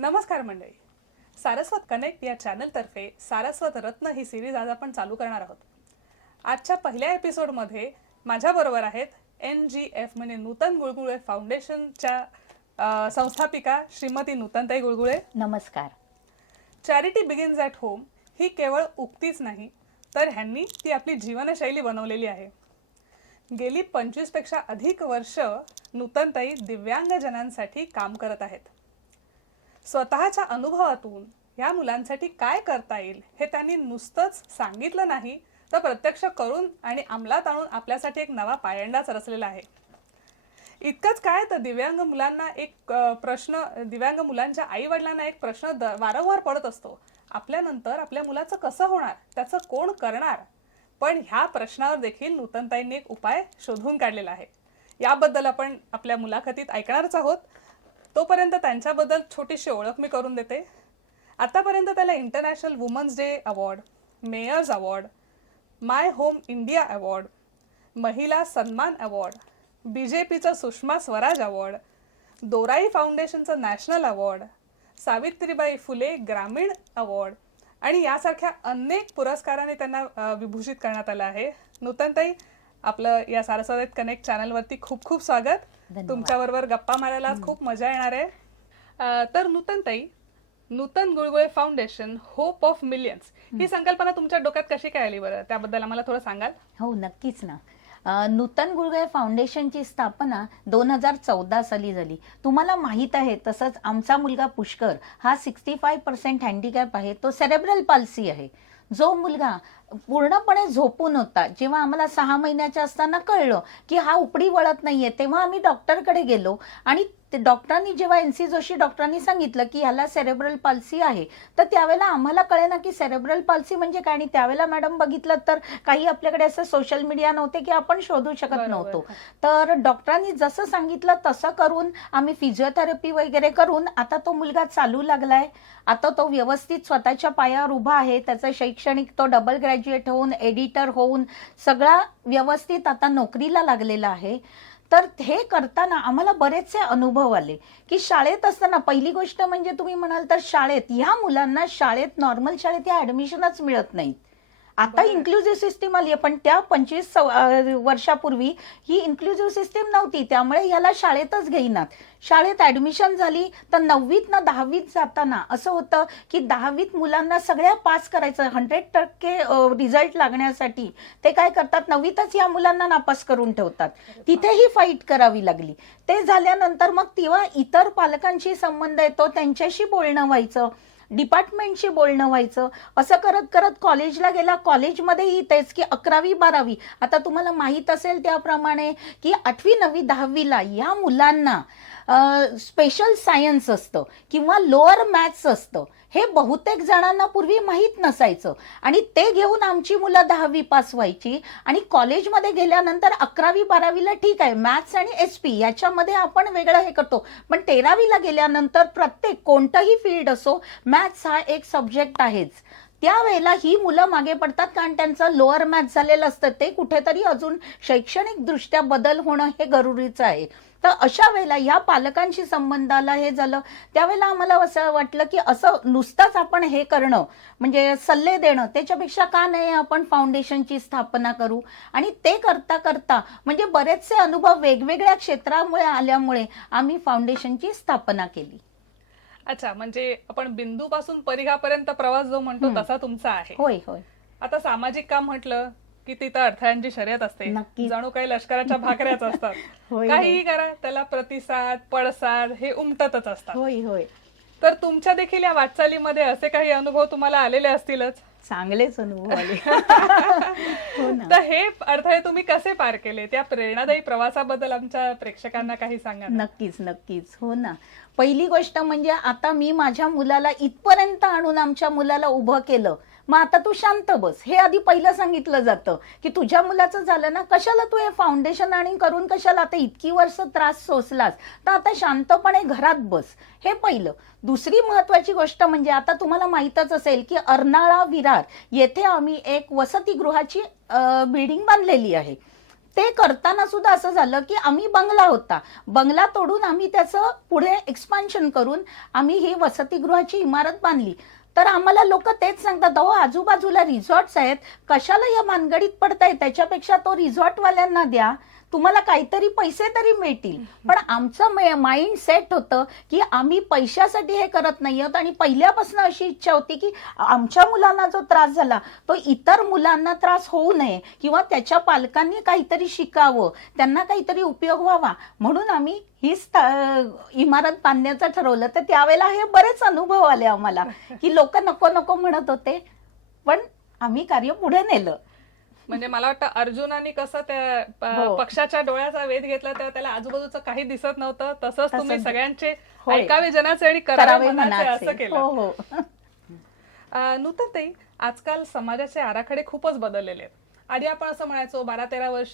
नमस्कार मंडळी. सारस्वत कनेक्ट या चॅनलतर्फे सारस्वत रत्न ही सिरीज आज आपण चालू करणार आहोत. आजच्या पहिल्या एपिसोडमध्ये माझ्याबरोबर आहेत NGF म्हणजे नूतन गुळगुळे फाउंडेशनच्या संस्थापिका श्रीमती नूतनताई गुळगुळे. नमस्कार. चॅरिटी बिगिन्स ॲट होम ही केवळ उक्तीच नाही, तर ह्यांनी ती आपली जीवनशैली बनवलेली आहे. गेली 25 पेक्षा अधिक वर्ष नूतनताई दिव्यांगजनांसाठी काम करत आहेत. स्वतःच्या अनुभवातून या मुलांसाठी काय करता येईल हे त्यांनी नुसतंच सांगितलं नाही, तर प्रत्यक्ष करून आणि अंमलात आणून आपल्यासाठी एक नवा पायंडाच रचलेला आहे. इतकंच काय, तर दिव्यांग मुलांच्या आई वडिलांना एक प्रश्न वारंवार पडत असतो, आपल्यानंतर आपल्या मुलाचं कसं होणार, त्याचं कोण करणार. पण ह्या प्रश्नावर देखील नूतनताईंनी एक उपाय शोधून काढलेला आहे. याबद्दल आपण आपल्या मुलाखतीत ऐकणारच आहोत. तोपर्यंत त्यांच्याबद्दल छोटीशी ओळख मी करून देते. आतापर्यंत त्याला international women's day award, Mayors award, My Home India award, महिला सन्मान अवॉर्ड, BJPचं सुषमा स्वराज अवॉर्ड, दोराई फाउंडेशनचं नॅशनल अवॉर्ड, सावित्रीबाई फुले ग्रामीण अवॉर्ड आणि यासारख्या अनेक पुरस्कारांनी त्यांना विभूषित करण्यात आलं आहे. नूतनताई, आपलं या सारस्वत कनेक्ट चॅनलवरती खूप खूप स्वागत. तुमच्याबरोबर गप्पा मारायला खूप मजा येणार आहे. तर नूतनताई, नूतन गुळगुळे फाउंडेशन होप ऑफ मिलियन्स ही संकल्पना तुमच्या डोक्यात कशी काय आली बरं, त्याबद्दल आम्हाला थोडं सांगाल? हो, नक्कीच ना. नूतन गुळगुळे फाउंडेशनची स्थापना 2014 साली झाली. तुम्हाला माहीत आहे तसंच आमचा मुलगा पुष्कर हा 65% हँडिकॅप आहे. तो सेरेब्रल पाल्सी आहे. जो मुलगा पूर्णपणे झोपून होता, जेव्हा आम्हाला 6 महिन्याच्या असताना कळलं की हा उपडी वळत नाहीये, तेव्हा आम्ही डॉक्टरकडे गेलो आणि डॉक्टरांनी जेव्हा NC जोशी डॉक्टरांनी सांगितलं की ह्याला सेरेब्रल पाल्सी आहे, तर त्यावेळेला आम्हाला कळेना की सेरेब्रल पाल्सी म्हणजे काय. आणि त्यावेळेला मॅडम बघितलं तर काही आपल्याकडे असं सोशल मीडिया नव्हते की आपण शोधू शकत नव्हतो. तर डॉक्टरांनी जसं सांगितलं तसं करून आम्ही फिजिओथेरपी वगैरे करून आता तो मुलगा चालू लागलाय. आता तो व्यवस्थित स्वतःच्या पायावर उभा आहे. त्याचं शैक्षणिक तो डबल ग्रॅज्युएट होऊन, एडिटर होऊन सगळा व्यवस्थित आता नोकरीला लागलेला आहे. तर हे करताना आम्हाला बरेचसे अनुभव आले की शाळेत असताना पहिली गोष्ट म्हणजे तुम्ही म्हणाल तर शाळेत ह्या मुलांना नॉर्मल शाळेत या ऍडमिशनच मिळत नाहीत. आता इन्क्लुझिव्ह सिस्टीम आली आहे, पण त्या 25 वर्षापूर्वी ही इन्क्लुझिव्ह सिस्टीम नव्हती, त्यामुळे याला शाळेतच घेईनात. शाळेत ऍडमिशन झाली तर 9वीत ना 10वीत जाताना असं होतं की 10वीत मुलांना सगळ्या पास करायचं, 100% रिझल्ट लागण्यासाठी ते काय करतात, 9वीतच या मुलांना नापास करून ठेवतात. तिथेही फाईट करावी लागली. ते झाल्यानंतर मग तेव्हा इतर पालकांशी संबंध येतो, त्यांच्याशी बोलणं व्हायचं, डिपार्टमेंटशी बोलणं व्हायचं. असं करत करत कॉलेजला गेला. कॉलेजमध्येही तेच की 11वी 12वी, आता तुम्हाला माहीत असेल त्याप्रमाणे की 8वी 9वी 10वीला या मुलांना स्पेशल सायन्स असतं किंवा लोअर मॅथ्स असतं. हे बहुतेक जणांना पूर्वी माहीत नसायचं आणि ते घेऊन आमची मुलं 10वी पास व्हायची. आणि कॉलेजमध्ये गेल्यानंतर 11वी 12वीला ठीक आहे, मॅथ्स आणि SP याच्यामध्ये आपण वेगळं हे करतो, पण 13वीला गेल्यानंतर प्रत्येक कोणतंही फील्ड असो, मॅथ्स हा एक सब्जेक्ट आहेच. त्यावेळेला ही मुलं मागे पडतात कारण त्यांचं लोअर मॅथ्स झालेलं असतं. ते कुठेतरी अजून शैक्षणिक दृष्ट्या बदल होणं हे जरुरीचं आहे. तर अशा वेळेला या पालकांशी संबंधाला हे झालं. त्यावेळेला आम्हाला असं वाटलं की असं नुसतंच आपण हे करणं म्हणजे सल्ले देणं, त्याच्यापेक्षा का नाही आपण फाउंडेशनची स्थापना करू. आणि ते करता करता म्हणजे बरेचसे अनुभव वेगवेगळ्या क्षेत्रामुळे आल्यामुळे आम्ही फाउंडेशनची स्थापना केली. अच्छा, म्हणजे आपण बिंदूपासून परिघापर्यंत प्रवास जो म्हणतो तसा तुमचा आहे. होय होय. आता सामाजिक काम म्हटलं की तिथं अडथळ्यांची शर्यत असते, जणू काही लष्कराच्या भाकऱ्याच असतात. काहीही करा त्याला प्रतिसाद पडसाद हे उमटतच असतात. होय होय. तर तुमच्या देखील या वाटचालीमध्ये असे काही अनुभव तुम्हाला आलेले असतीलच. चांगलेच अनुभव आले. तर हे अडथळे तुम्ही कसे पार केले, त्या प्रेरणादायी प्रवासाबद्दल आमच्या प्रेक्षकांना काही सांगा. नक्कीच नक्कीच. हो ना. पहिली गोष्ट म्हणजे आता मी माझ्या मुलाला इथपर्यंत आणून आमच्या मुलाला उभं केलं. मग आता तू शांत बस, हे आधी पहिलं सांगितलं जातं की तुझ्या मुलाचं झालं ना, कशाला तू हे फाउंडेशन आणि करून कशाला आता इतकी वर्ष त्रास सोसलास, तर आता शांतपणे घरात बस, हे पहिलं. दुसरी महत्वाची गोष्ट म्हणजे आता तुम्हाला माहीतच असेल की अर्नाळा विरार येथे आम्ही एक वसतिगृहाची बिल्डिंग बांधलेली आहे. ते करताना सुद्धा असं झालं की आम्ही बंगला होता, बंगला तोडून आम्ही त्याचं पुढे एक्सपान्शन करून आम्ही ही वसतिगृहाची इमारत बांधली. तर आम्हाला लोक तेच सांगतात, अहो आजूबाजूला रिसॉर्ट्स आहेत, कशाला या भानगडीत पडताय, त्याच्यापेक्षा तो रिसॉर्टवाल्यांना द्या, तुम्हाला काहीतरी पैसे तरी मिळतील. पण आमचं माइंड सेट होतं की आम्ही पैशासाठी हे करत नाही आहोत, आणि पहिल्यापासून अशी इच्छा होती की आमच्या मुलांना जो त्रास झाला तो इतर मुलांना त्रास होऊ नये, किंवा त्याच्या पालकांनी काहीतरी शिकावं, त्यांना काहीतरी उपयोग व्हावा, म्हणून आम्ही हीच इमारत बांधण्याचं ठरवलं. तर त्यावेळेला हे बरेच अनुभव आले आम्हाला की लोक नको नको म्हणत होते, पण आम्ही कार्य पुढे नेलं. म्हणजे मला वाटतं अर्जुनाने कसं त्या हो. पक्षाच्या डोळ्याचा वेध घेतला तेव्हा त्याला आजूबाजूचं काही दिसत नव्हतं, तसंच तुम्ही तसंच. सगळ्यांचे होय. ऐकावे जनाचे आणि करावे करावे मनाचे मनाचे. असं केलं. हो हो. नूतनताई, आजकाल समाजाचे आराखडे खूपच बदललेले आहेत. आधी आपण असं म्हणायचो 12-13 वर्ष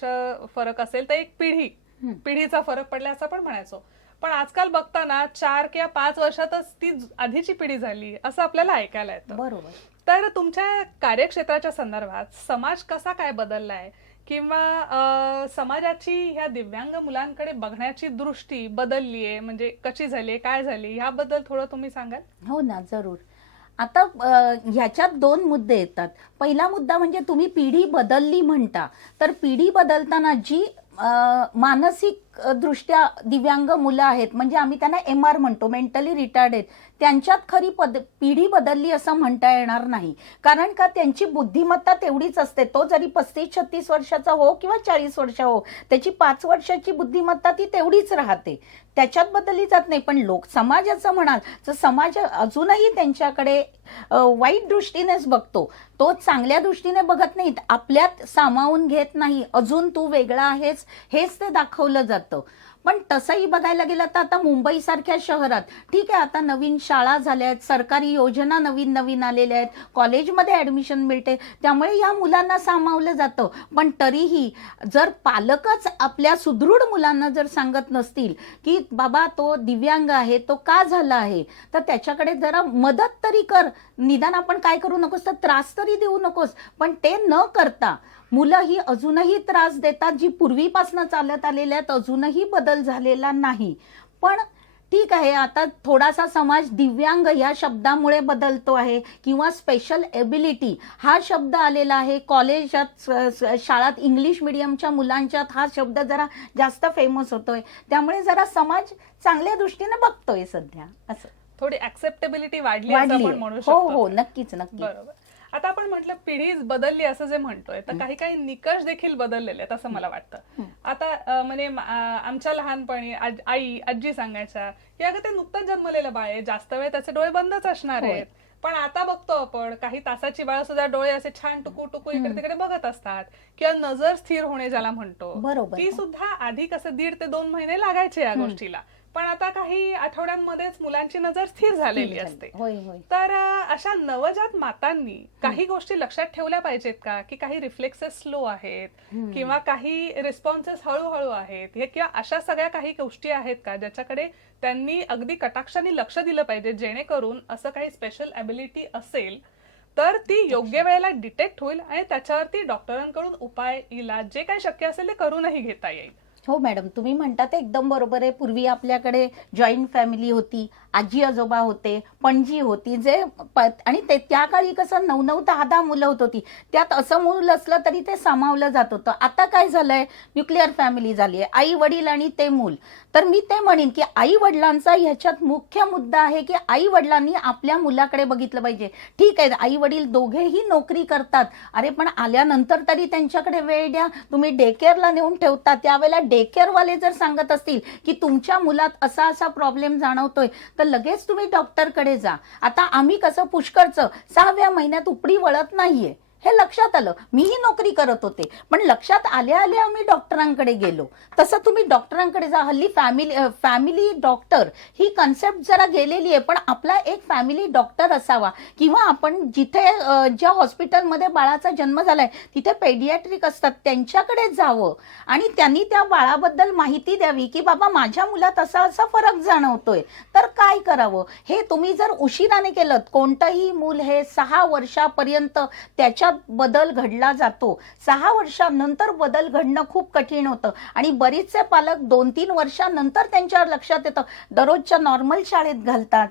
फरक असेल तर एक पिढीचा फरक पडला असं आपण म्हणायचो. पण आजकाल बघताना 4 किंवा 5 वर्षातच ती आधीची पिढी झाली असं आपल्याला ऐकायला येतं. बरोबर. तर तुमच्या कार्यक्षेत्राच्या संदर्भात समाज कसा काय बदललाय, किंवा समाजाची ह्या दिव्यांग मुलांकडे बघण्याची दृष्टी बदललीये, म्हणजे कशी झाली, काय झाली, ह्याबद्दल थोडं तुम्ही सांगाल? हो ना, जरूर. आता ह्याच्यात 2 मुद्दे येतात. पहिला मुद्दा म्हणजे तुम्ही पिढी बदलली म्हणता, तर पिढी बदलताना जी मानसिक दृष्ट्या दिव्यांग मुलं आहेत, म्हणजे आम्ही त्यांना MR म्हणतो, मेंटली रिटार्ड आहेत, त्यांच्यात खरी पिढी बदलली असं म्हणता येणार नाही. कारण का, त्यांची बुद्धिमत्ता तेवढीच असते. तो जरी 35-36 वर्षाचा हो किंवा 40 वर्ष हो, त्याची 5 वर्षाची बुद्धिमत्ता ती तेवढीच राहते, त्याच्यात बदलली जात नाही. पण समाजाचं म्हणाल तर समाज अजूनही त्यांच्याकडे वाईट दृष्टीनेच बघतो, तो चांगल्या दृष्टीने बघत नाही, आपल्यात सामावून घेत नाही, अजून तू वेगळा आहेस हेच ते दाखवलं जातं. पण तसंही बघायला गेलं तर आता मुंबई सारख्या शहरात ठीक आहे, आता नवीन शाळा झाल्या आहेत, सरकारी योजना नवीन नवीन आलेल्या आहेत, कॉलेजमध्ये ऍडमिशन मिळते, त्यामुळे या मुलांना सामावलं जातं. पण तरीही जर पालकच आपल्या सुदृढ मुलांना जर सांगत नसतील की बाबा तो दिव्यांग आहे, तो का झाला आहे, तर त्याच्याकडे जरा मदत तरी कर, निदान आपण काय करू नकोस तर त्रास तरी देऊ नकोस. पण ते न करता मुलं ही अजूनही त्रास देतात, जी पूर्वीपासून चालत आलेल्या आहेत, अजूनही बदल झालेला नाही. पण ठीक आहे, आता थोडासा समाज दिव्यांग या शब्दामुळे बदलतो आहे, किंवा स्पेशल एबिलिटी हा शब्द आलेला आहे, कॉलेजात शाळात इंग्लिश मिडियमच्या मुलांच्यात हा शब्द जरा जास्त फेमस होतोय, त्यामुळे जरा समाज चांगल्या दृष्टीने बघतोय सध्या. असं थोडी ऍक्सेप्टेबिलिटी वाढली असं आपण म्हणू हो शकतो. हो, नक्कीच नक्की. बरोबर. आता आपण म्हटलं पिढी बदलली असं जे म्हणतोय, तर काही काही निकष देखील बदललेले आहेत असं मला वाटतं. आता म्हणजे आमच्या लहानपणी आई आजी सांगायच्या की अगं ते नुकतंच जन्मलेलं बाळ आहे, जास्त वेळ त्याचे डोळे बंदच असणार आहेत. पण आता बघतो आपण काही तासाची बाळ सुद्धा डोळे असे छान टुकू टुकू इकडे तिकडे बघत असतात, किंवा नजर स्थिर होणे ज्याला म्हणतो, बरोबर. ती सुद्धा आधी कसं 1.5 ते 2 महिने लागायचे या गोष्टीला, पण आता काही आठवड्यांमध्येच मुलांची नजर स्थिर झालेली असते. तर अशा नवजात मातांनी काही गोष्टी लक्षात ठेवल्या पाहिजेत का, की काही रिफ्लेक्सेस स्लो आहेत, किंवा काही रिस्पॉन्सेस हळूहळू आहेत, किंवा अशा सगळ्या काही गोष्टी आहेत का ज्याच्याकडे त्यांनी अगदी कटाक्षाने लक्ष दिलं पाहिजे, जेणेकरून असं काही स्पेशल एबिलिटी असेल तर ती योग्य वेळेला डिटेक्ट होईल आणि त्याच्यावरती डॉक्टरांकडून उपाय, इलाज जे काही शक्य असेल ते करूनही घेता येईल? हो मॅडम, तुम्ही म्हणता ते एकदम बरोबर आहे. पूर्वी आपल्याकडे जॉईंट फॅमिली होती, आजी आजोबा होते, पणजी होती, जे आणि त्या काळी कसं 9-9, 10-10 मुलं होत होती, त्यात असं मूल असलं तरी ते सामावलं जात होतं. आता काय झालंय, न्यूक्लिअर फॅमिली झाली आहे, आई वडील आणि ते मूल. तर मी ते म्हणेन की आई वडिलांचा ह्याच्यात मुख्य मुद्दा आहे की आई वडिलांनी आपल्या मुलाकडे बघितलं पाहिजे. ठीक आहे, आई वडील दोघेही नोकरी करतात, अरे पण आल्यानंतर तरी त्यांच्याकडे वेळ द्या. तुम्ही डे केअरला नेऊन ठेवता, त्यावेळेला डे केअरवाले जर सांगत असतील की तुमच्या मुलात असा असा प्रॉब्लेम जाणवतोय, तर लगेच तुम्ही डॉक्टरकडे जा. आता आम्ही कसं पुष्कळचं 6व्या महिन्यात उपडी वळत नाहीये हे लक्षात आलं, मीही नोकरी करत होते, पण लक्षात आल्या आल्या आम्ही डॉक्टरांकडे गेलो. तसं तुम्ही डॉक्टरांकडे जा. हल्ली फॅमिली डॉक्टर ही कन्सेप्ट जरा गेलेली आहे, पण आपला एक फॅमिली डॉक्टर असावा, किंवा आपण जिथे ज्या हॉस्पिटलमध्ये बाळाचा जन्म झालाय तिथे पेडियाट्रिक असतात, त्यांच्याकडे जावं आणि त्यांनी त्या बाळाबद्दल माहिती द्यावी की बाबा माझ्या मुलात असा असा फरक जाणवतोय, तर काय करावं. हे तुम्ही जर उशिराने केलं, कोणतंही मूल हे 6 वर्षापर्यंत त्याच्या वर्षात बदल घडला जातो, 6 वर्षानंतर बदल घडणं खूप कठीण होतं आणि बरेचसे पालक 2-3 वर्षानंतर त्यांच्यावर लक्षात येतं, दररोजच्या नॉर्मल शाळेत घालतात,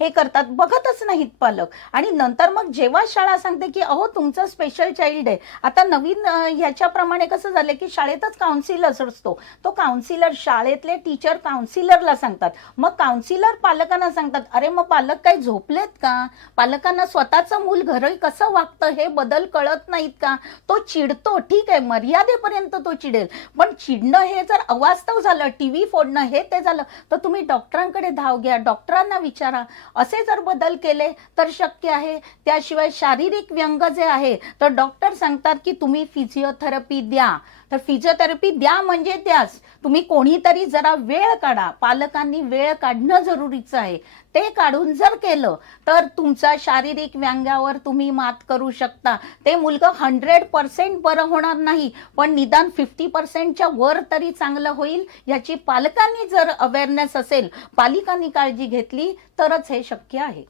हे करतात, बघतच नाहीत पालक. आणि नंतर मग जेव्हा शाळा सांगते की अहो तुमचं स्पेशल चाइल्ड आहे, आता नवीन ह्याच्याप्रमाणे कसं झालं की शाळेतच काउन्सिलर असतो, तो काउन्सिलर शाळेतले टीचर काउन्सिलरला सांगतात, मग काउन्सिलर पालकांना सांगतात. अरे मग पालक काय झोपलेत का? पालकांना स्वतःचं मूल घरी कसं वागतं हे बदल कळत नाहीत का? तो चिडतो, ठीक आहे, मर्यादेपर्यंत तो चिडेल, पण चिडणं हे जर अवास्तव झालं, टीव्ही फोडणं हे ते झालं, तर तुम्ही डॉक्टरांकडे धाव घ्या, डॉक्टरांना विचारा. असे जर बदल केले तर शक्य आहे. त्याशिवाय शारीरिक व्यंग जे आहे तर डॉक्टर सांगतात की तुम्ही फिजिओथेरपी द्या, तर फिजिओथेरपी द्या म्हणजे द्याच, तुम्ही कोणीतरी जरा वेळ काढा, पालकांनी वेळ काढणं जरुरीचं आहे. ते काढून जर केलं तर तुमच्या शारीरिक व्यंगावर तुम्ही मात करू शकता. ते मुलगा 100% बरं होणार नाही, पण निदान 50%च्या वर तरी चांगलं होईल. याची पालकांनी जर अवेअरनेस असेल, पालिकांनी काळजी घेतली तरच हे शक्य आहे.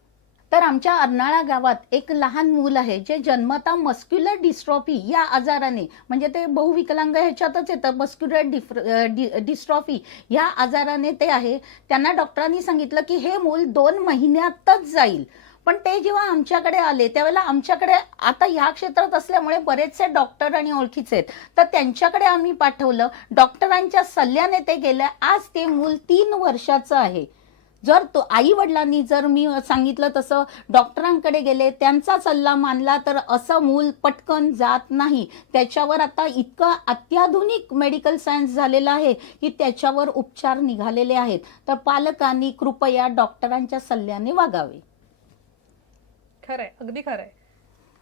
तर आमच्या अर्नाळा गावात एक लहान मूल आहे जे जन्मता मस्क्युलर डिस्ट्रॉफी या आजाराने, म्हणजे ते बहुविकलांग ह्याच्यातच येतं, मस्क्युलर डिस्ट्रॉफी या आजाराने ते आहे. त्यांना डॉक्टरांनी सांगितलं की हे मूल 2 महिन्यातच जाईल. पण ते जेव्हा आमच्याकडे आले त्यावेळेला आमच्याकडे आता ह्या क्षेत्रात असल्यामुळे बरेचसे डॉक्टर आणि ओळखीचे आहेत, तर त्यांच्याकडे आम्ही पाठवलं. डॉक्टरांच्या सल्ल्याने ते गेले. आज ते मूल 3 वर्षाचं आहे. जर तो आई वडिलांनी जर मी सांगितलं तसं डॉक्टरांकडे गेले, त्यांचा सल्ला मानला, तर असं मूल पटकन जात नाही. त्याच्यावर आता इतकं अत्याधुनिक मेडिकल सायन्स झालेलं आहे की त्याच्यावर उपचार निघालेले आहेत. तर पालकांनी कृपया डॉक्टरांच्या सल्ल्याने वागावे. खरंय, अगदी खरंय.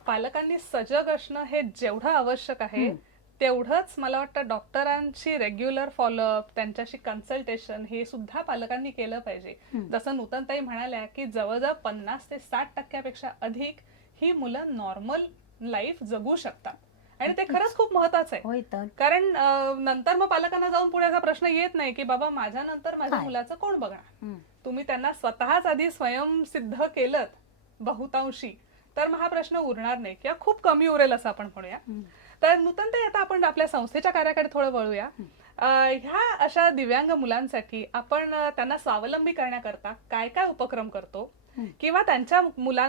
पालकांनी सजग असणं हे जेवढं आवश्यक आहे तेवढंच मला वाटतं डॉक्टरांची रेग्युलर फॉलोअप, त्यांच्याशी कन्सल्टेशन हे सुद्धा पालकांनी केलं पाहिजे. जसं नूतनताई म्हणाल्या की जवळजवळ 50 ते 60% अधिक ही मुलं नॉर्मल लाईफ जगू शकतात, आणि ते खरंच खूप महत्वाचं आहे. कारण नंतर मग पालकांना जाऊन पुढे असा प्रश्न येत नाही की बाबा माझ्या नंतर माझ्या मुलाचं कोण बघणार. तुम्ही त्यांना स्वतःच आधी स्वयंसिद्ध केलं बहुतांशी तर मग हा प्रश्न उरणार नाही किंवा खूप कमी उरेल असं आपण म्हणूया. तर नूतनताई, आता आपण आपल्या संस्थेच्या कार्याकडे थोडं वळूया. ह्या अशा दिव्यांग मुलांसाठी आपण त्यांना स्वावलंबी करण्याकरता काय काय उपक्रम करतो, किंवा त्यांच्या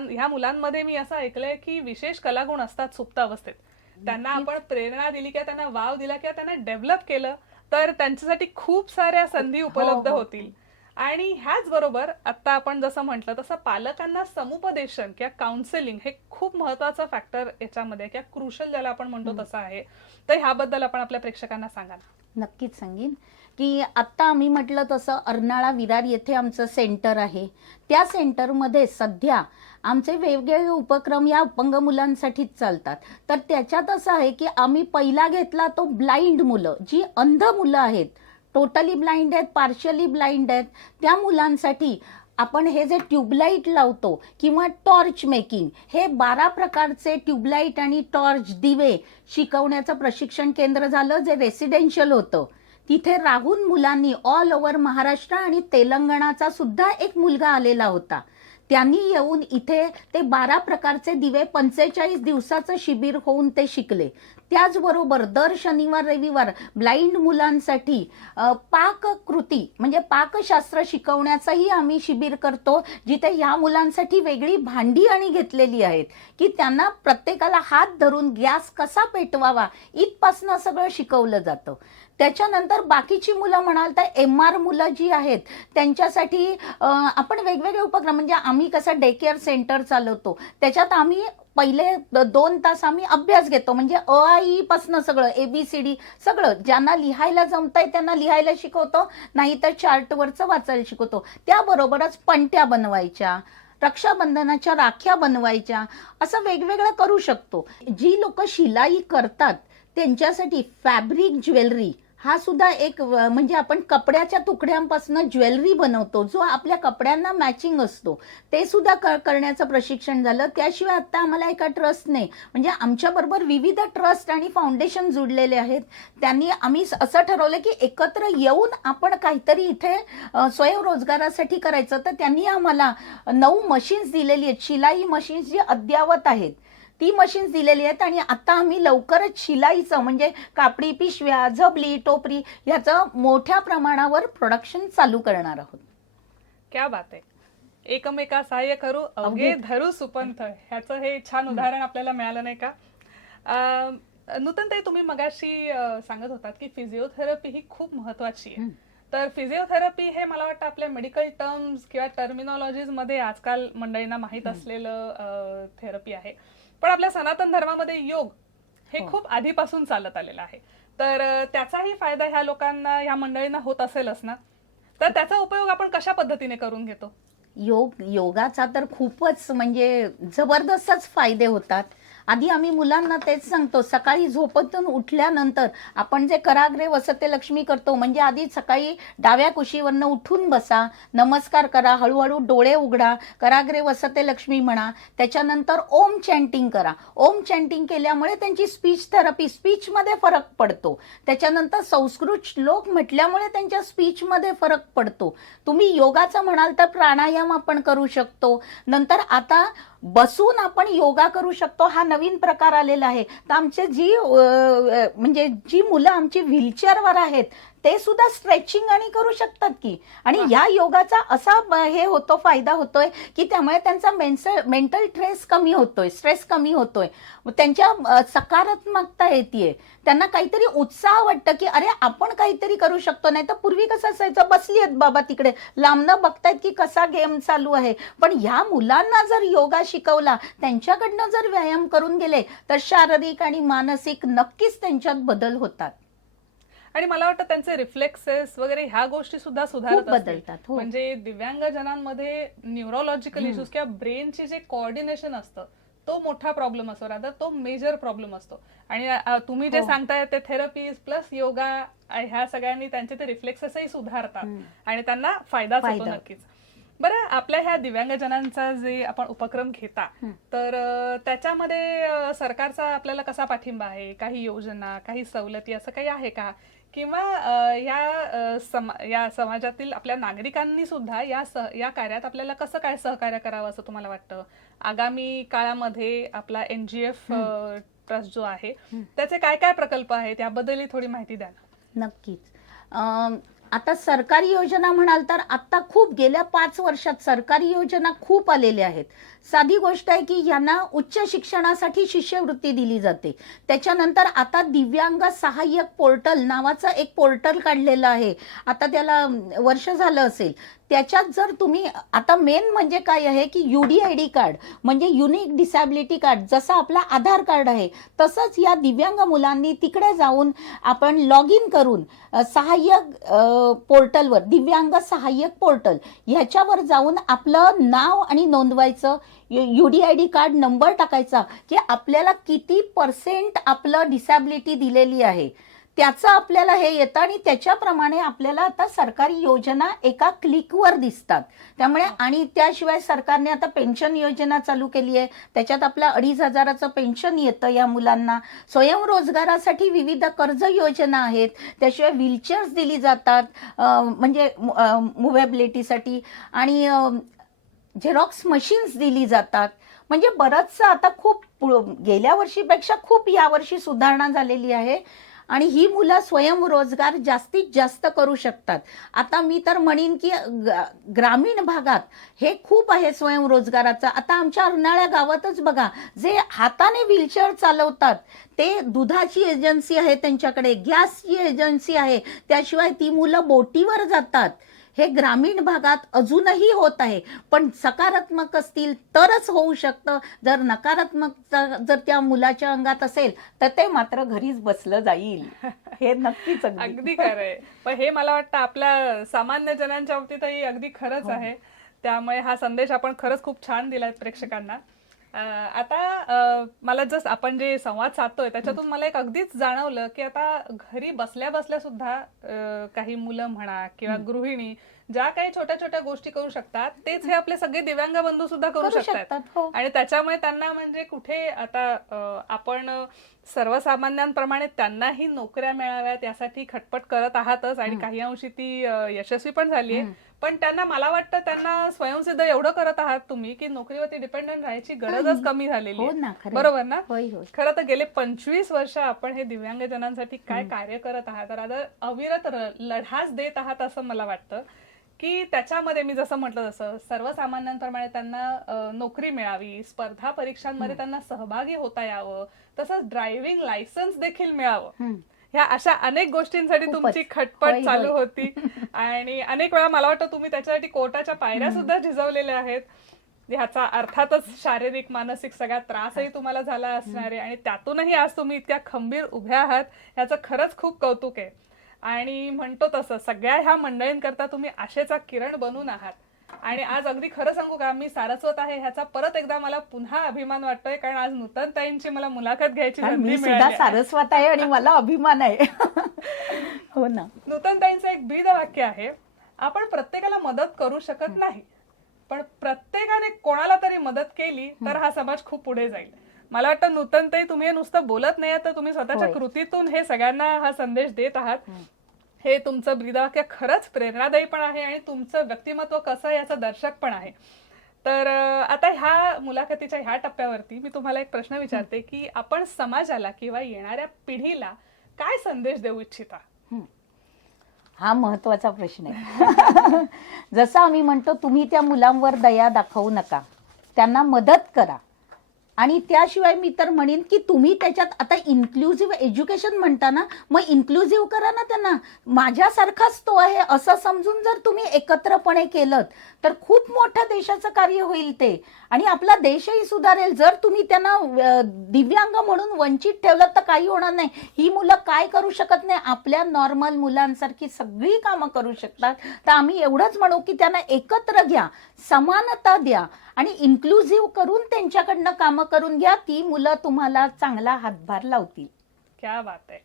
ह्या मुलांमध्ये मी असं ऐकलंय की विशेष कलागुण असतात सुप्त अवस्थेत, त्यांना आपण प्रेरणा दिली किंवा त्यांना वाव दिला किंवा त्यांना डेव्हलप केलं तर त्यांच्यासाठी खूप साऱ्या संधी उपलब्ध होतील. आणि ह्याच बरोबर आता आपण जसं म्हटलं तसं पालकांना समुपदेशन किंवा काउन्सिलिंग हे खूप महत्वाचं फॅक्टर याच्यामध्ये किंवा क्रुशल ज्याला आपण म्हणतो तसं आहे. तर ह्याबद्दल आपण आपल्या प्रेक्षकांना सांगा ना. नक्कीच सांगेन की आत्ता आम्ही म्हटलं तसं अर्नाळा विरार येथे आमचं सेंटर आहे. त्या सेंटरमध्ये सध्या आमचे वेगवेगळे उपक्रम या अपंग मुलांसाठीच चालतात. तर त्याच्यात असं आहे की आम्ही पहिला घेतला तो ब्लाइंड मुलं, जी अंध मुलं आहेत, टोटली ब्लाइंड आहेत, पार्शियली ब्लाइंड आहेत, त्या मुलांसाठी आपण हे जे ट्यूबलाईट लावतो किंवा टॉर्च मेकिंग, हे 12 प्रकारचे ट्यूबलाईट आणि टॉर्च दिवे शिकवण्याचं प्रशिक्षण केंद्र झालं, जे रेसिडेन्शियल होतं. तिथे राहून मुलांनी ऑल ओव्हर महाराष्ट्र आणि तेलंगणाचा सुद्धा एक मुलगा आलेला होता. त्यांनी येऊन इथे ते 12 प्रकारचे दिवे 45 दिवसाचं शिबिर होऊन ते शिकले. त्याचबरोबर दर शनिवार रविवार ब्लाइंड मुलांसाठी पाककृती म्हणजे पाकशास्त्र शिकवण्याचंही आम्ही शिबिर करतो, जिथे या मुलांसाठी वेगळी भांडी आणि घेतलेली आहेत की त्यांना प्रत्येकाला हात धरून गॅस कसा पेटवावा इथपासनं सगळं शिकवलं जातं. त्याच्यानंतर बाकीची मुलं म्हणाल तर MR मुलं जी आहेत त्यांच्यासाठी आपण वेगवेगळे उपक्रम, म्हणजे आम्ही कसं डे केअर सेंटर चालवतो, त्याच्यात आम्ही पहिले 2 तास आम्ही अभ्यास घेतो, म्हणजे अ आ इ पासनं सगळं ABCD सगळं, ज्यांना लिहायला जमतंय त्यांना लिहायला शिकवतो, नाहीतर चार्टवरचं वाचायला शिकवतो. त्याबरोबरच पणत्या बनवायच्या, रक्षाबंधनाच्या राख्या बनवायच्या, असं वेगवेगळं करू शकतो. जी लोक शिलाई करतात त्यांच्यासाठी फॅब्रिक ज्वेलरी हा सुद्धा एक, म्हणजे आपण कपड्याच्या तुकड्यांपासून ज्वेलरी बनवतो जो आपल्या कपड्यांना मॅचिंग असतो, ते सुद्धा करण्याचं प्रशिक्षण झालं. त्याशिवाय आता आम्हाला एका ट्रस्टने, म्हणजे आमच्याबरोबर विविध ट्रस्ट आणि फाउंडेशन जुडलेले आहेत, त्यांनी आम्ही असं ठरवलं की एकत्र येऊन आपण काहीतरी इथे स्वयंरोजगारासाठी करायचं. तर त्यांनी आम्हाला 9 मशीन्स दिलेली आहेत, शिलाई मशीन्स जी अद्यावत आहेत, ती मशीन्स दिलेली आहेत आणि आता आम्ही लवकरच शिलाईचं म्हणजे कापडी पिशव्या, झबली, टोपरी ह्याचं मोठ्या प्रमाणावर प्रोडक्शन चालू करणार आहोत. क्या बात आहे. एकमेका सहाय्य करू अवघे धरू सुपंथ, ह्याचं हे छान उदाहरण आपल्याला मिळालं नाही का? नूतनताई, तुम्ही मगाशी सांगत होतात की फिजिओथेरपी ही खूप महत्वाची आहे. तर फिजिओथेरपी हे मला वाटतं आपल्या मेडिकल टर्म्स किंवा टर्मिनॉलॉजीज मध्ये आजकाल मंडळींना माहीत असलेलं थेरपी आहे. पण आपल्या सनातन धर्मामध्ये योग हे खूप आधीपासून चालत आलेलं आहे. तर त्याचाही फायदा ह्या लोकांना, ह्या मंडळींना होत असेलच ना? तर त्याचा उपयोग आपण कशा पद्धतीने करून घेतो? योगाचा तर खूपच म्हणजे जबरदस्तच फायदे होतात. आधी आम्ही मुलांना तेच सांगतो, सकाळी झोपेतून उठल्यानंतर आपण जे कराग्रे वसते लक्ष्मी करतो, म्हणजे आधी सकाळी डाव्या कुशीवरनं उठून बसा, नमस्कार करा, हळूहळू डोळे उघडा, कराग्रे वसते लक्ष्मी म्हणा, त्याच्यानंतर ओम चॅन्टिंग करा. ओम चॅन्टिंग केल्यामुळे त्यांची स्पीच थेरपी, स्पीचमध्ये फरक पडतो. त्याच्यानंतर संस्कृत श्लोक म्हटल्यामुळे त्यांच्या स्पीचमध्ये फरक पडतो. तुम्ही योगाचं म्हणाल तर प्राणायाम आपण करू शकतो. नंतर आता बसून आपण योगा करू शकतो, हा नवीन प्रकार आलेला आहे. तर आमचे म्हणजे जी मुलं आमची व्हीलचेअरवर आहेत ते सुद्धा स्ट्रेचिंग आणि करू शकतात की. आणि या योगाचा असा हे होतो, फायदा होतोय की त्यामुळे त्यांचा मेंटल स्ट्रेस कमी होतोय, त्यांच्या सकारात्मकता येते, त्यांना काहीतरी उत्साह वाटतं की अरे आपण काहीतरी करू शकतो. नाही तर पूर्वी कसं असायचं, बसली आहेत बाबा तिकडे लांबनं बघतायत की कसा गेम चालू आहे. पण ह्या मुलांना जर योगा शिकवला, त्यांच्याकडनं जर व्यायाम करून गेले तर शारीरिक आणि मानसिक नक्कीच त्यांच्यात बदल होतात. आणि मला वाटतं त्यांचे रिफ्लेक्सेस वगैरे ह्या गोष्टी सुद्धा सुधारत बदलतात. असतात. म्हणजे दिव्यांग जनांमध्ये न्यूरोलॉजिकल इश्यूज किंवा ब्रेनचे जे कोऑर्डिनेशन असतं तो मोठा प्रॉब्लेम असतो, रादर तो मेजर प्रॉब्लेम असतो. आणि तुम्ही जे सांगताय ते थेरपीज प्लस योगा ह्या सगळ्यांनी त्यांचे ते रिफ्लेक्सेसही सुधारतात आणि त्यांना फायदाच होतो नक्कीच. बरं, आपल्या ह्या दिव्यांगजनांचा जे आपण उपक्रम घेता, तर त्याच्यामध्ये सरकारचा आपल्याला कसा पाठिंबा आहे? काही योजना, काही सवलती असं काही आहे का? किंवा या समाजातील आपल्या नागरिकांनी सुद्धा या कार्यात आपल्याला कसं काय सहकार्य करावं असं तुम्हाला वाटतं? आगामी काळामध्ये आपला NGF ट्रस्ट जो आहे त्याचे काय काय प्रकल्प आहेत याबद्दलही थोडी माहिती द्या ना. नक्कीच. आता सरकारी योजना म्हणाल तर आता खूप गेल्या 5 वर्षात सरकारी योजना खूप आलेल्या आहेत. साधी गोष्ट आहे की यांना उच्च शिक्षणासाठी शिष्यवृत्ती दिली जाते. त्याच्यानंतर आता दिव्यांग सहाय्यक पोर्टल नावाचं एक पोर्टल काढलेलं आहे. आता त्याला वर्ष झालं असेल. त्याच्यात जर तुम्ही आता मेन म्हणजे काय आहे की UDID कार्ड म्हणजे युनिक डिसॅबिलिटी कार्ड, जसं आपला आधार कार्ड आहे तसंच या दिव्यांग मुलांनी तिकडे जाऊन आपण लॉग इन करून सहाय्यक पोर्टलवर, दिव्यांग सहाय्यक पोर्टल ह्याच्यावर जाऊन आपलं नाव आणि नोंदवायचं, UDID कार्ड नंबर टाकायचा की आपल्याला किती % आपलं डिसॅबिलिटी दिलेली आहे त्याचं आपल्याला हे येतं आणि त्याच्याप्रमाणे आपल्याला आता सरकारी योजना एका क्लिकवर दिसतात. त्यामुळे आणि त्याशिवाय सरकारने आता पेन्शन योजना चालू केली आहे. त्याच्यात आपला 2,500चं पेन्शन येतं या मुलांना. स्वयंरोजगारासाठी विविध कर्ज योजना आहेत. त्याशिवाय व्हीलचेअर्स दिली जातात म्हणजे मुव्हेबिलिटीसाठी आणि झेरॉक्स मशीन्स दिली जातात. म्हणजे बरंचसं आता खूप गेल्या वर्षीपेक्षा खूप यावर्षी सुधारणा झालेली आहे आणि ही मुलं स्वयंरोजगार जास्तीत जास्त करू शकतात. आता मी तर म्हणेन की ग्रामीण भागात हे खूप आहे स्वयंरोजगाराचं. आता आमच्या अर्नाळ्या गावातच बघा, जे हाताने व्हीलचेअर चालवतात ते दुधाची एजन्सी आहे, त्यांच्याकडे गॅसची एजन्सी आहे. त्याशिवाय ती मुलं बोटीवर जातात. हे ग्रामीण भागात अजूनही होत आहे. पण सकारात्मक असतील तरच होऊ शकतं. जर नकारात्मक जर त्या मुलाच्या अंगात असेल तर ते मात्र घरीच बसलं जाईल. हे नक्कीच अगदी खरं आहे. पण हे मला वाटतं आपल्या सामान्य जनांच्या बाबतीतही अगदी खरंच आहे. त्यामुळे हा संदेश आपण खरंच खूप छान दिलाय प्रेक्षकांना. आता मला जस्ट आपण जे संवाद साधतोय त्याच्यातून मला एक अगदीच जाणवलं की आता घरी बसल्या बसल्या सुद्धा काही मुलं म्हणा किंवा गृहिणी ज्या काही छोट्या छोट्या गोष्टी करू शकतात तेच हे आपले सगळे दिव्यांग बंधू सुद्धा करू शकतात. आणि त्याच्यामुळे त्यांना म्हणजे कुठे आता आपण सर्वसामान्यांप्रमाणे त्यांनाही नोकऱ्या मिळाव्यात यासाठी खटपट करत आहातच आणि काही अंशी ती यशस्वी पण झालीये. पण त्यांना, मला वाटतं त्यांना स्वयंसिद्ध एवढं करत आहात तुम्ही की नोकरीवरती डिपेंडंट राहायची गरजच कमी झालेली हो आहे. ना, खरंय. बरोबर ना? होय होय. खरं तर गेले 25 वर्ष आपण हे दिव्यांगजनांसाठी काय कार्य करत आहात, तर अविरत लढाच देत आहात असं मला वाटतं की त्याच्यामध्ये मी जसं म्हटलं तसं सर्वसामान्यांप्रमाणे त्यांना नोकरी मिळावी, स्पर्धा परीक्षांमध्ये त्यांना सहभागी होता यावं, तसंच ड्रायव्हिंग लायसन्स देखील मिळावं. ह्या अशा अनेक गोष्टींसाठी खूपच. तुमची खटपट होय, चालू होय. होती आणि अनेक वेळा मला वाटतं तुम्ही त्याच्यासाठी कोर्टाच्या पायऱ्या सुद्धा झिजवलेल्या आहेत. ह्याचा अर्थातच शारीरिक मानसिक सगळा त्रासही तुम्हाला झाला असणार आहे आणि त्यातूनही आज तुम्ही इतक्या खंबीर उभ्या आहात, ह्याचं खरंच खूप कौतुक आहे. आणि म्हणतो तसं सगळ्या ह्या मंडळींकरता तुम्ही आशेचा किरण बनून आहात. आणि आज अगदी खरं सांगू का, मी सारस्वत आहे ह्याचा परत एकदा मला पुन्हा अभिमान वाटतोय, कारण आज नूतनताईंची मला मुलाखत घ्यायची कारण संधी मी सुद्धा मिळाली आहे. सारस्वत आहे आणि मला अभिमान आहे. हो ना. नूतनताईंचं एक ब्रीद वाक्य आहे, आपण प्रत्येकाला मदत करू शकत नाही, पण प्रत्येकाने कोणाला तरी मदत केली तर हा समाज खूप पुढे जाईल. मला वाटतं नूतनताई, तुम्ही हे नुसतं बोलत नाही तर तुम्ही स्वतःच्या होय. कृतीतून हे सगळ्यांना हा संदेश देत आहात. हे तुमचं ब्रीदवाक्य खरंच प्रेरणादायी पण आहे आणि तुमचं व्यक्तिमत्व कसं आहे याचं दर्शक पण आहे. तर आता ह्या मुलाखतीच्या ह्या टप्प्यावरती मी तुम्हाला एक प्रश्न विचारते की आपण समाजाला किंवा येणाऱ्या पिढीला काय संदेश देऊ इच्छिता? हा महत्वाचा प्रश्न आहे. जसं आम्ही म्हणतो, तुम्ही त्या मुलांवर दया दाखवू नका, त्यांना मदत करा. आणि त्याशिवाय मी तर म्हणेन की तुम्ही त्याच्यात आता इन्क्लुझिव्ह एज्युकेशन म्हणता ना, मग इन्क्लुझिव्ह करा ना त्यांना. माझ्यासारखाच तो आहे असं समजून जर तुम्ही एकत्रपणे केलं तर खूप मोठं देशाचं कार्य होईल ते, आणि आपला देशही सुधारेल. जर तुम्ही त्यांना दिव्यांग म्हणून वंचित ठेवलं तर काही होणार नाही. ही मुलं काय करू शकत नाही, आपल्या नॉर्मल मुलांसारखी सगळी कामं करू शकतात. तर आम्ही एवढंच म्हणू की त्यांना एकत्र घ्या, समानता द्या आणि इन्क्लुझिव्ह करून त्यांच्याकडनं कामं करून घ्या. ती मुलं तुम्हाला चांगला हातभार लावतील. क्या बात आहे.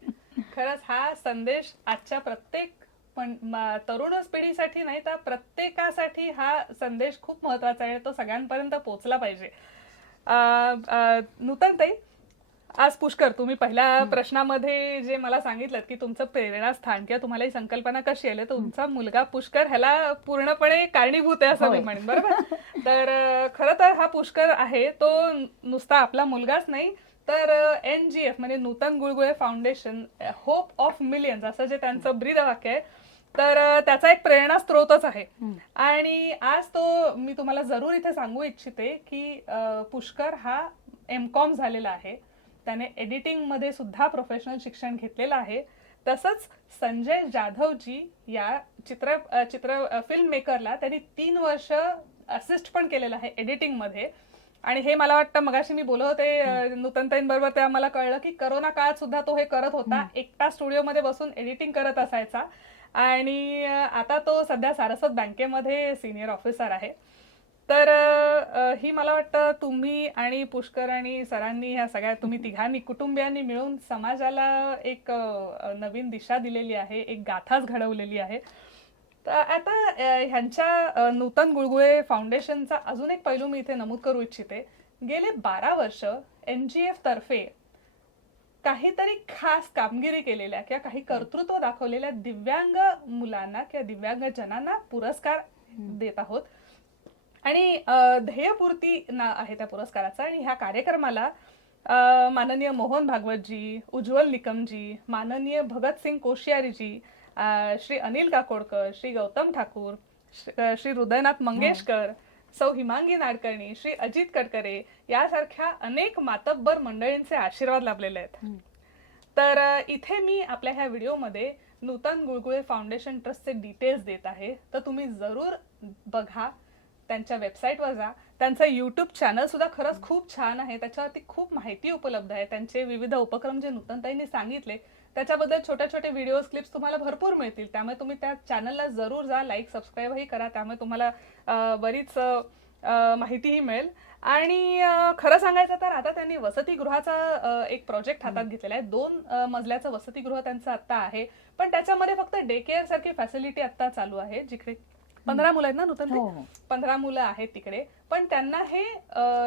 खरंच हा संदेश आजच्या प्रत्येक तरुण पिढीसाठी नाही तर प्रत्येकासाठी हा संदेश खूप महत्वाचा आहे, तो सगळ्यांपर्यंत पोहोचला पाहिजे. नूतनताई, आज पुष्कर, तुम्ही पहिल्या प्रश्नामध्ये जे मला सांगितलं की तुमचं प्रेरणास्थान किंवा तुम्हाला ही संकल्पना कशी आली, तुमचा मुलगा पुष्कर ह्याला पूर्णपणे कारणीभूत आहे असं मी म्हणेन. बरोबर? तर खरं तर हा पुष्कर आहे तो नुसता आपला मुलगाच नाही, तर NGF म्हणजे नूतन गुळगुळे फाउंडेशन, होप ऑफ मिलियन्स असं जे त्यांचं ब्रीदवाक्य आहे, तर त्याचा एक प्रेरणा स्रोतच आहे. आणि आज तो मी तुम्हाला जरूर इथे सांगू इच्छिते की पुष्कर हा MCOM झालेला आहे, त्याने एडिटिंग मध्ये सुद्धा प्रोफेशनल शिक्षण घेतलेलं आहे. तसंच संजय जाधवजी या फिल्म मेकरला त्यांनी 3 वर्ष असिस्ट पण केलेलं आहे एडिटिंग मध्ये. आणि हे मला वाटतं मगाशी मी बोलत होते नूतनताईंबरोबर, तेव्हा मला कळलं की करोना काळात सुद्धा तो हे करत होता, एकटा स्टुडिओमध्ये बसून एडिटिंग करत असायचा. आणि आता तो सध्या सारस्वत बँकेमध्ये सिनियर ऑफिसर आहे. तर ही मला वाटतं तुम्ही आणि पुष्कर आणि सरांनी, ह्या सगळ्या तुम्ही तिघांनी कुटुंबियांनी मिळून समाजाला एक नवीन दिशा दिलेली आहे, एक गाथाच घडवलेली आहे. तर आता ह्यांच्या नूतन गुळगुळे फाउंडेशनचा अजून एक पैलू मी इथे नमूद करू इच्छिते. गेले 12 वर्ष NGF तर्फे काहीतरी खास कामगिरी केलेल्या किंवा काही कर्तृत्व दाखवलेल्या दिव्यांग मुलांना किंवा दिव्यांग जनांना पुरस्कार देत आहोत. आणि ध्येयपूर्ती आहे त्या पुरस्काराचा. आणि ह्या कार्यक्रमाला माननीय मोहन भागवतजी, उज्ज्वल निकमजी, माननीय भगतसिंग कोश्यारीजी, श्री अनिल काकोडकर, श्री गौतम ठाकूर, श्री हृदयनाथ मंगेशकर, सौ हिमांगी नाडकर्णी, श्री अजित कडकरे यासारख्या अनेक मातब्बर मंडळींचे आशीर्वाद लाभलेले आहेत. तर इथे मी आपल्या ह्या व्हिडिओमध्ये नूतन गुळगुळे फाउंडेशन ट्रस्टचे डिटेल्स देत आहे, तर तुम्ही जरूर बघा, त्यांच्या वेबसाईटवर जा. त्यांचं YouTube चॅनल सुद्धा खरंच खूप छान आहे, त्याच्यावरती खूप माहिती उपलब्ध आहे. त्यांचे विविध उपक्रम जे नूतनताईंनी सांगितले त्याच्याबद्दल छोटे छोटे व्हिडिओज क्लिप्स तुम्हाला भरपूर मिळतील. त्यामुळे तुम्ही त्या चॅनलला जरूर जा, लाईक सबस्क्राईबही करा, त्यामुळे तुम्हाला बरीच माहितीही मिळेल. आणि खरं सांगायचं तर आता त्यांनी वसतिगृहाचा एक प्रोजेक्ट हातात घेतलेला आहे. 2 मजल्याचं वसतिगृह त्यांचं आता आहे, पण त्याच्यामध्ये फक्त डे केअर सारखी फॅसिलिटी आता चालू आहे, जिकडे 15 मुलं आहेत ना नूतन, 15 मुलं आहेत तिकडे. पण त्यांना हे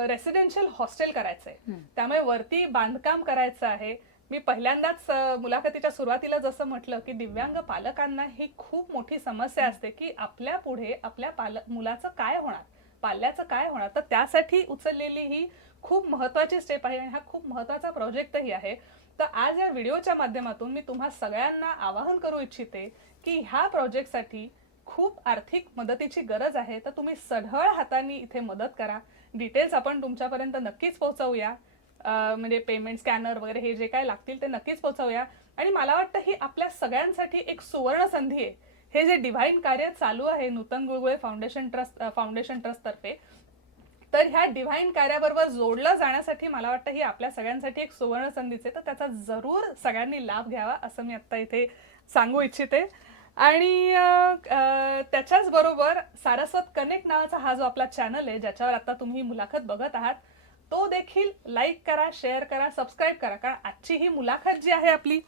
रेसिडेन्शियल हॉस्टेल करायचंय, त्यामुळे वरती बांधकाम करायचं आहे. मी पहिल्यांदाच मुलाखतीच्या सुरुवातीला जसं म्हटलं की दिव्यांग पालकांना ही खूप मोठी समस्या असते की आपल्या पुढे आपल्या मुलाचं काय होणार, पाल्याचं काय होणार. तर त्यासाठी उचललेली ही खूप महत्वाची स्टेप आहे आणि हा खूप महत्वाचा प्रोजेक्टही आहे. तर आज या व्हिडिओच्या माध्यमातून मी तुम्हा सगळ्यांना आवाहन करू इच्छिते की ह्या प्रोजेक्टसाठी खूप आर्थिक मदतीची गरज आहे. तर तुम्ही सढळ हाताने इथे मदत करा. डिटेल्स आपण तुमच्यापर्यंत नक्कीच पोहोचवूया. म्हणजे पेमेंट स्कॅनर वगैरे हे जे काय लागतील ते नक्कीच पोहोचवूया. आणि मला वाटतं ही आपल्या सगळ्यांसाठी एक सुवर्ण संधी आहे. हे जे डिव्हाइन कार्य चालू आहे नूतन गुळगुळे फाउंडेशन ट्रस्ट तर्फे, तर ह्या डिव्हाइन कार्याबरोबर जोडलं जाण्यासाठी मला वाटतं ही आपल्या सगळ्यांसाठी एक सुवर्ण संधीच आहे. तर त्याचा जरूर सगळ्यांनी लाभ घ्यावा असं मी आता इथे सांगू इच्छिते. आणि त्याच्याच बरोबर सारस्वत कनेक्ट नावाचा हा जो आपला चॅनल आहे ज्याच्यावर आता तुम्ही मुलाखत बघत आहात, तो देखील लाईक करा, शेअर करा, सबस्क्राईब करा. कारण आजची ही मुलाखत जी आहे आपली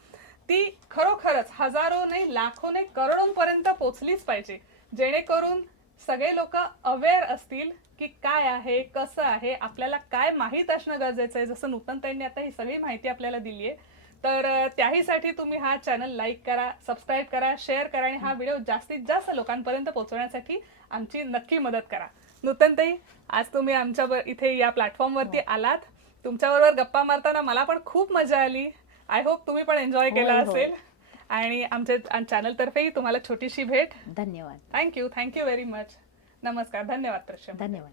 ती खरोखरच हजारो नाही, लाखो नाही, करोडोंपर्यंत पोहोचलीच पाहिजे, जेणेकरून सगळे लोक अवेअर असतील की काय आहे, कसं आहे, आपल्याला काय माहीत असणं गरजेचं आहे. जसं नूतनताईंनी आता ही सगळी माहिती आपल्याला दिली आहे. तर त्याहीसाठी तुम्ही हा चॅनल लाईक करा, सबस्क्राईब करा, शेअर करा आणि हा व्हिडिओ जास्तीत जास्त लोकांपर्यंत पोहोचवण्यासाठी आमची नक्की मदत करा. नूतनताई, आज तुम्ही आमच्या इथे या प्लॅटफॉर्मवरती आलात. तुमच्याबरोबर गप्पा मारताना मला पण खूप मजा आली. आय होप तुम्ही पण एन्जॉय केला असेल. आणि आमच्या चॅनल तर्फेही तुम्हाला छोटीशी भेट. धन्यवाद. Thank you very much. नमस्कार. धन्यवाद. धन्यवाद.